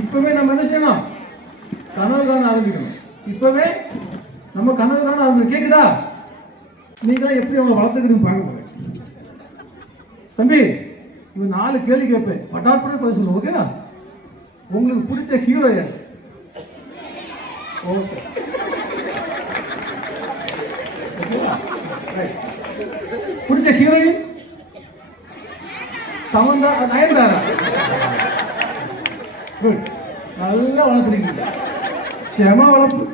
இப்பவே நம்ம என்ன செய்யணும்? கனவு காண ஆரம்பிக்கணும். இப்பவே நம்ம கனவு காண ஆரம்பிக்கணும். கேக்குதா? நீங்க எப்படி உங்களை வளர்த்துக்கிட்டு பார்க்க போறேன். தம்பி, இவன் 4 கேள்வி கேட்பேன், பட்டாப்பட பதில் சொல்லுவோம். ஓகேவா? உங்களுக்கு பிடிச்ச ஹீரோ யார்? ஓகே, பிடிச்ச ஹீரோயின்? சமந்தா, நயன்தாரா? குட், நல்லா வளர்த்துருக்கீங்க, செம வளர்ப்பு.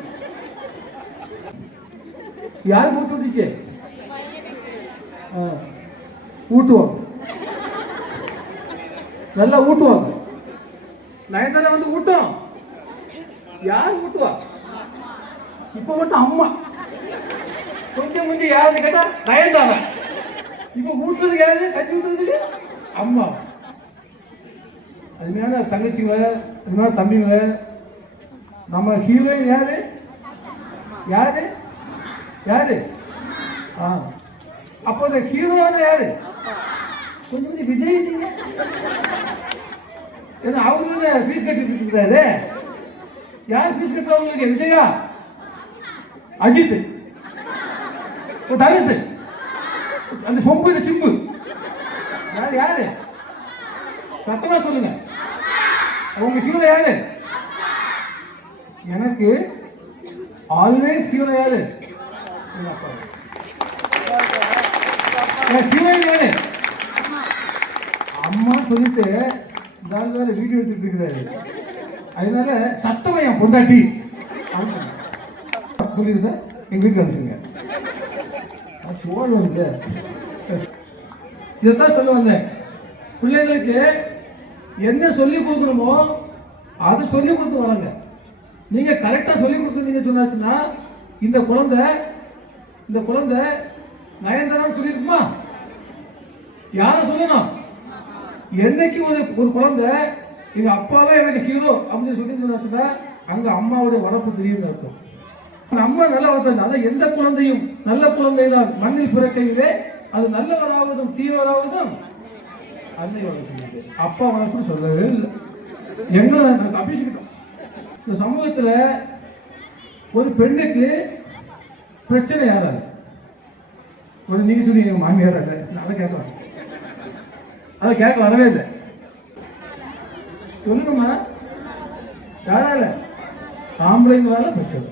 யார் கூப்பிட்டு விட்டுச்சு? ஊட்டுவாங்க, நல்லா ஊட்டுவாங்க. நயன்தாரா வந்து ஊட்டும். யார் ஊட்டுவா? இப்ப மட்டும் அம்மா. கொஞ்சம் கொஞ்சம் யாருன்னு கேட்டா நயன்தாரா. இப்ப ஊட்டுறதுக்கு யாரு? கஞ்சி ஊட்டுறதுக்கு அம்மா. அதுமையான தங்கச்சிங்கள, அதுமையான தம்பிங்கள, நம்ம ஹீரோயின் யாரு? யாரு யாரு? அப்போ இந்த ஹீரோவான யாரு? கொஞ்சம் கொஞ்சம் விஜய். நீங்க ஏன்னா அவரு ஃபீஸ் கட்டிட்டு இருக்கிறாரு. யார் ஃபீஸ் கட்டுறவங்களுக்கு? விஜயா, அஜித், தனுஷ், அந்த சொம்பு சிம்பு. யாரு யாரு? சத்தமா சொல்லுங்க. உங்க ஹீரோ யாரு? எனக்கு ஆல்வேஸ் ஹீரோ யாரு? ஹீரோயின் யாரு? அம்மா சொல்லிட்டு வேற வீடியோ எடுத்துட்டு இருக்கிறாரு. அதனால சத்தமா என் பொண்டாட்டி புரியுது சார். எங்க வீட்டுக்கு அனுப்பிச்சுங்க. சோறு வந்து இதைத்தான் சொல்ல வந்தேன். பிள்ளைங்களுக்கு என்ன சொல்லி கொடுக்கணுமோ அதை சொல்லி கொடுத்து வராங்க. நீங்க கரெக்டா சொல்லி கொடுத்து சொன்னாச்சுன்னா இந்த குழந்தை நயன்தாரான்னு சொல்லியிருக்குமா? யார சொல்லணும்? என்னைக்கு ஒரு குழந்தை எங்க அப்பா தான் எனக்கு ஹீரோ அப்படின்னு சொல்லி சொன்னாச்சுன்னா அங்க அம்மாவுடைய வளர்ப்பு தெரியுதுன்னு அர்த்தம். அம்மா நல்லா வளர்த்தாங்க. அதான் எந்த குழந்தையும் நல்ல குழந்தை தான் மண்ணில் பிறக்கையிலே அது நல்லவராவதும் தீவராவதும் அன்னை வளர்ப்பு. அப்பா வளர்ப்புன்னு சொல்லவே இல்லை. எங்களை அபிஷேகம். இந்த சமூகத்துல ஒரு பெண்ணுக்கு பிரச்சனை யாராரு? ஒரு நீங்க சொல்லி எங்க மாமியார் அதை கேட்க வரவே இல்லை. சொல்லுங்கம்மா, யாரால? ஆம்பளைங்களால பிரச்சனை,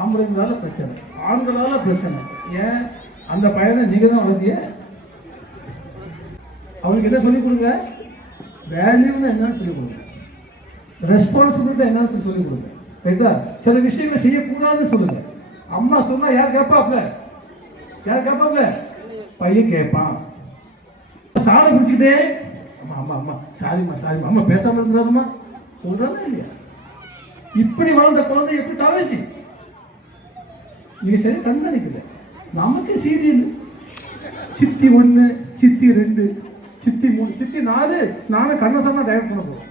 ஆம்பளைங்களால பிரச்சனை, ஆண்களால பிரச்சனை. ஏன்? அந்த பையனை நீங்க தான் வளர்த்திய. அவனுக்கு என்ன சொல்லிக் கொடுங்க? வேல்யூன்னு என்னன்னு சொல்லிக் கொடுங்க. ரெஸ்பான்சிபிலிட்டி என்னன்னு சொல்லிக் கொடுங்க. ரைட்டா? சில விஷயங்களை செய்யக்கூடாதுன்னு சொல்லுங்க. அம்மா சொன்னா யார் கேட்பாப்ல? யார் கேட்பாப்ல? பையன் கேட்பான். சாலை பிடிச்சிக்கிட்டே அம்மா அம்மா அம்மா சாரிம்மா சாரிம்மா அம்மா பேசாம இருந்தாருமா சொல்றாங்க இல்லையா? இப்படி வளர்ந்த குழந்தை எப்படி தவசி? நீங்க சரி கண்காணிக்கல. நமக்கு சீரியல் சித்தி 1, சித்தி 2, சித்தி 3, சித்தி 4. நானும் கண்ணசாம டைரக்ட் பண்ண போறேன்.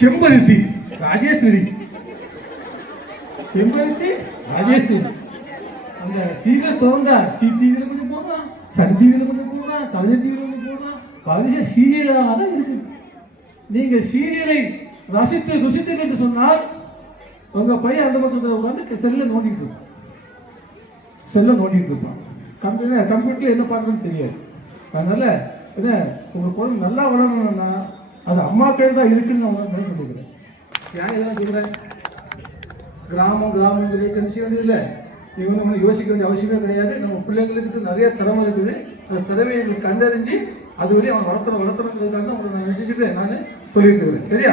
செம்பருத்தி ராஜேஸ்வரி, செம்பருத்தி ராஜேஸ்வரி. அந்த சீரியல் திறந்தா சி டிவியில கொஞ்சம் போடுறான், சன் டிவியில கொஞ்சம் போடுறான், கலைஞர் டிவியில கொஞ்சம் போடுறான். பரிச சீரியலாக தான் இருக்கு. நீங்க சீரியலை ருசித்து என்று சொன்னால் உங்க பையன் அந்த பக்கத்தில் உட்காந்து செல்ல நோண்டிட்டு இருப்பான். கம்ப்யூட்டர்ல என்ன பார்க்கணும்னு தெரியாது. அதனால என்ன, உங்க குழந்தை நல்லா வளரணும்னா அது அம்மா கையில் தான் இருக்குன்னு நான் உனக்கு சொல்லிக்கிறேன். ஏன் இதெல்லாம் சொல்றேன்? கிராமம் சொல்லிட்டு என்ன செய்ய வேண்டியதில்லை. நீங்க ஒன்றும் யோசிக்க வேண்டிய அவசியமே கிடையாது. நம்ம பிள்ளைங்களுக்கு நிறைய திறமை இருக்குது. அந்த திறமையை எங்களுக்கு கண்டறிஞ்சு அது வழி அவன் வளர்த்துறதுக்காக தான் உங்களை நான் செஞ்சுட்டு நான் சொல்லிட்டு இருக்கிறேன். சரியா?